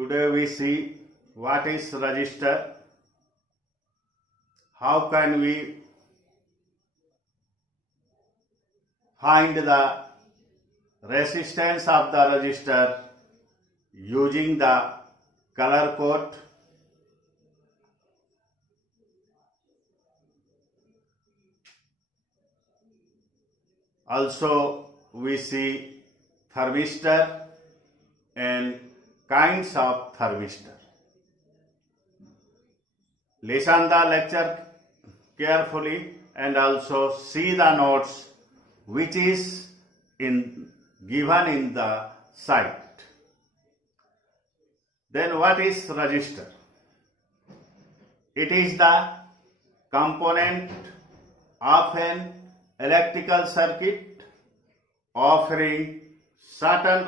Today we see what is resistor, how can we find the resistance of the resistor using the color code. Also we see thermistor and kinds of thermistor. Listen the lecture carefully and also see the notes which is given in the site. Then what is resistor? It is the component of an electrical circuit offering certain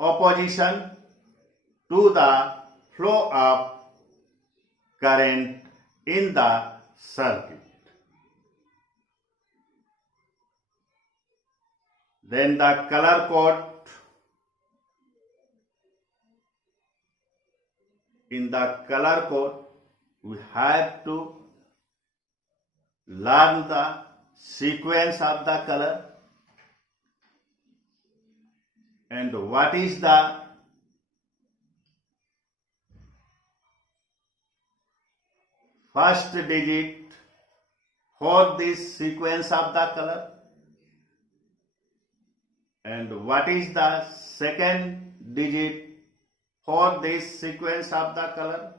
opposition to the flow of current in the circuit. Then the color code. In the color code, we have to learn the sequence of the color and what is the first digit for this sequence of the color and what is the second digit for this sequence of the color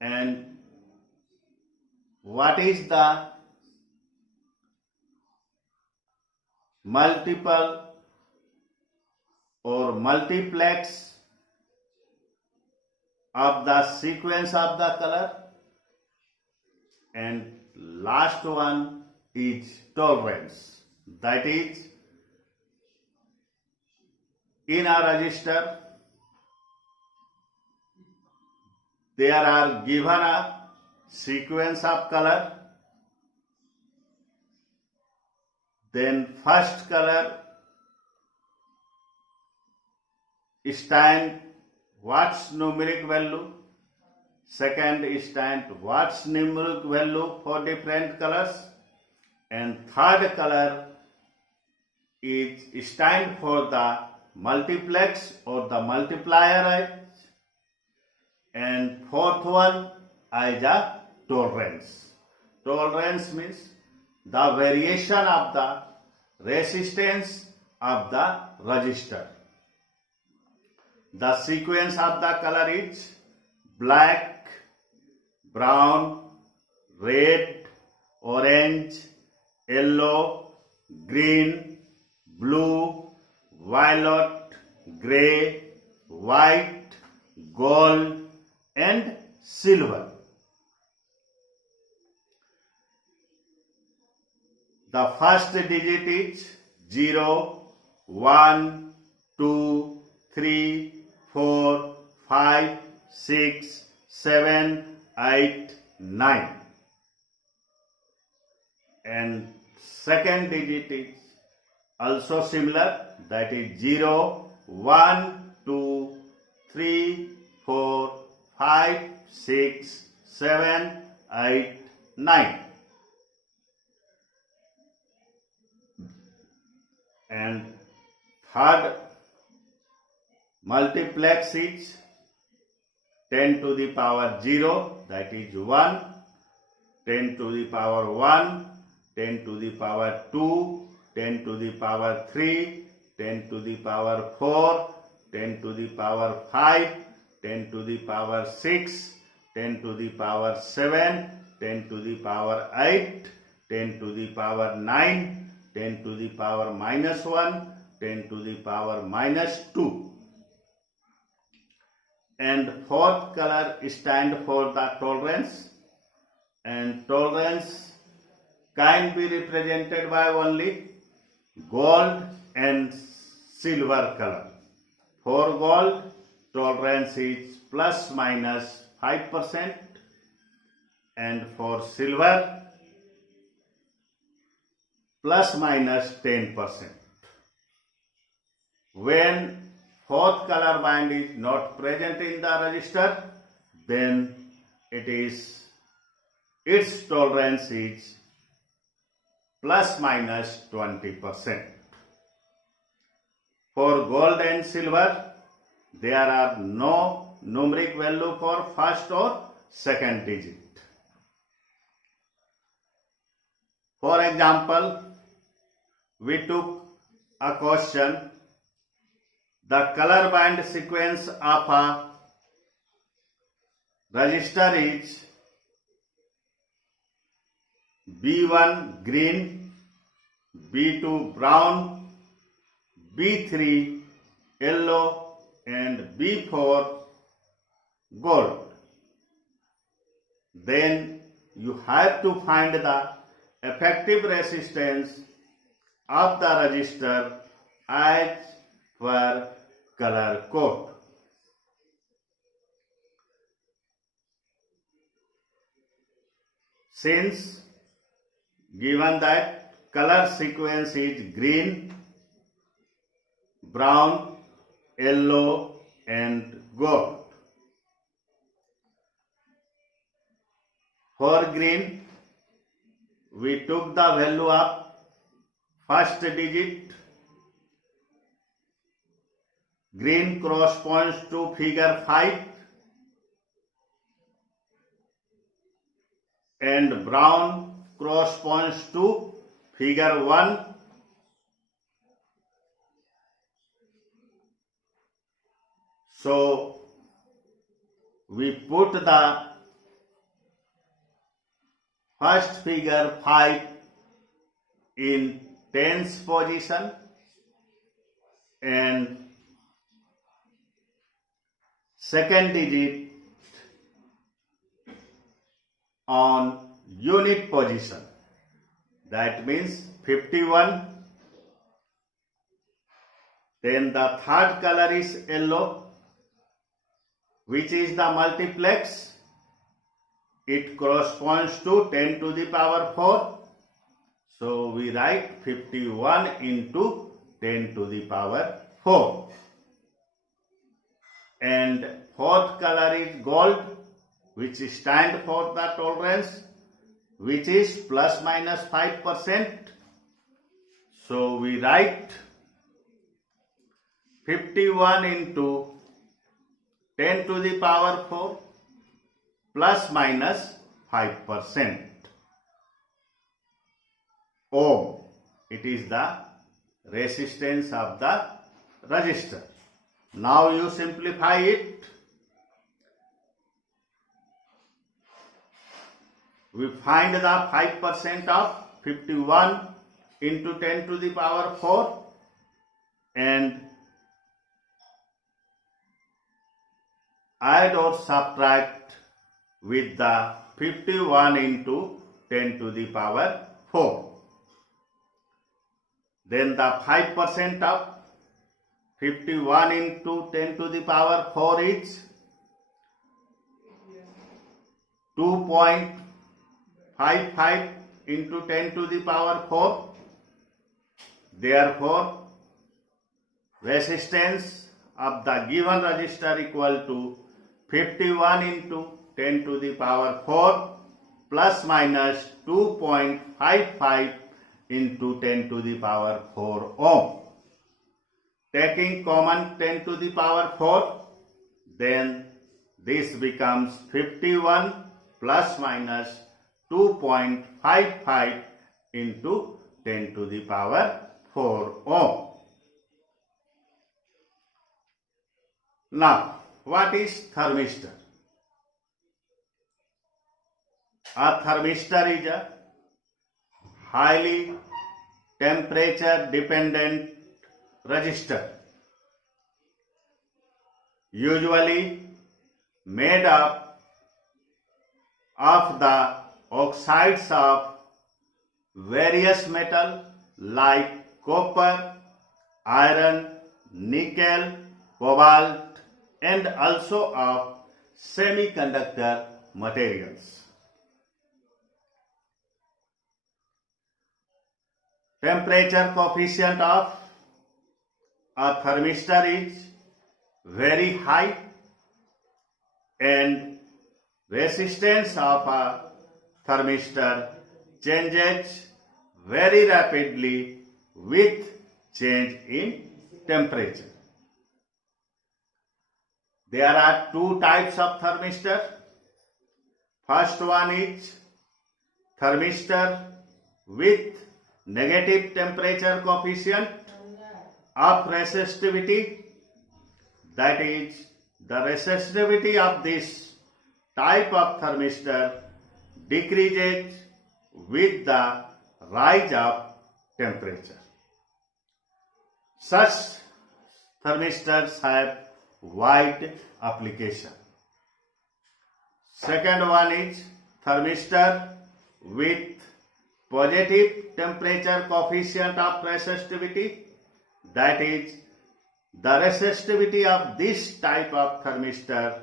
and what is the multiple or multiplex of the sequence of the color, and last one is tolerance. That is, in a resistor there are given a sequence of color. Then first color stand what's numeric value, second stand what's numeric value for different colors, and third color is stand for the multiplex or the multiplier, and fourth one is a tolerance. Tolerance means the variation of the resistance of the resistor. The sequence of the color is black, brown, red, orange, yellow, green, blue, violet, grey, white, gold and silver. The first digit is 0, 1, 2, 3, 4, 5, 6, 7, 8, 9. And second digit is also similar, that is 0, 1, 2, 3, 4, 5, 6, 7, 8, 9. And third multiplex is 10 to the power 0, that is 1, 10 to the power 1, 10 to the power 2, 10 to the power 3, 10 to the power 4, 10 to the power 5, 10 to the power 6, 10 to the power 7, 10 to the power 8, 10 to the power 9, 10 to the power minus 1, 10 to the power minus 2. And fourth color stand for the tolerance, and tolerance can be represented by only gold and silver color. For gold, tolerance is plus minus 5%, and for silver plus minus 10%. When fourth color band is not present in the register, then its tolerance is plus minus 20%. For gold and silver, there are no numeric value for first or second digit. For example, we took a question. The color band sequence of a register is B1 green, B2 brown, B3 yellow and B4 gold. Then you have to find the effective resistance of the register as per color code. Since given that color sequence is green, brown, yellow and gold. For green, we took the value of first digit. Green corresponds to figure 5 and brown corresponds to figure 1. So we put the first figure 5 in tens position and second digit on unit position. That means 51. Then the third color is yellow, which is the multiplex. It corresponds to 10 to the power 4. So we write 51 into 10 to the power 4. And fourth color is gold, which stands for the tolerance, which is plus minus 5%. So we write 51 into 10 to the power 4 plus minus 5%. Ohm. It is the resistance of the resistor. Now you simplify it. We find the 5% of 51 into 10 to the power 4 and add or subtract with the 51 into 10 to the power 4. Then the 5% of 51 into 10 to the power 4 is 2.55 into 10 to the power 4. Therefore, resistance of the given resistor equal to 51 into 10 to the power 4 plus minus 2.55 into 10 to the power 4 ohm. Taking common 10 to the power 4, then this becomes 51 plus minus 2.55 into 10 to the power 4 ohm. Now, what is thermistor? A thermistor is a highly temperature dependent resistor, usually made up of the oxides of various metals like copper, iron, nickel, cobalt, and also of semiconductor materials. temperature coefficient of a thermistor is very high and resistance of a thermistor changes very rapidly with change in temperature. There are two types of thermistor. First one is thermistor with negative temperature coefficient of resistivity. That is, the resistivity of this type of thermistor decreases with the rise of temperature. Such thermistors have wide application. Second one is thermistor with positive temperature coefficient of resistivity. That is, the resistivity of this type of thermistor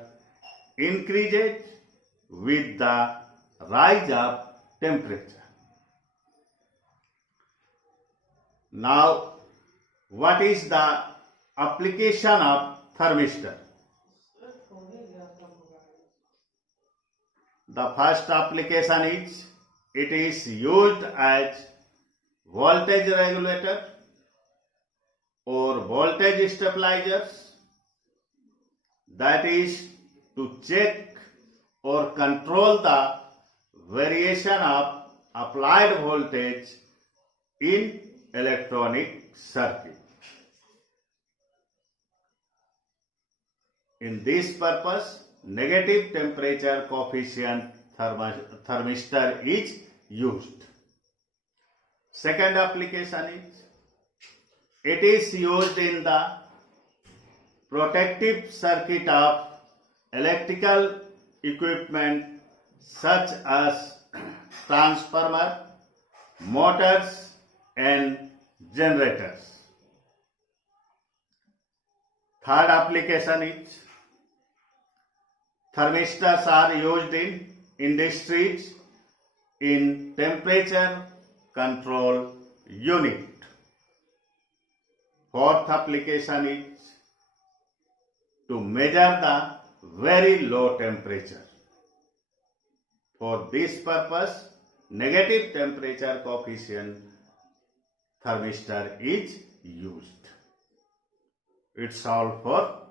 increases with the rise of temperature. Now, what is the application of thermistor? The first application is it is used as voltage regulator or voltage stabilizers. That is to check or control the variation of applied voltage in electronic circuit. In this purpose, negative temperature coefficient thermistor is used. Second application is it is used in the protective circuit of electrical equipment such as transformer, motors and generators. Third application is thermistors are used in industries in temperature control unit. Fourth application is to measure the very low temperature. For this purpose, negative temperature coefficient thermistor is used. It's all for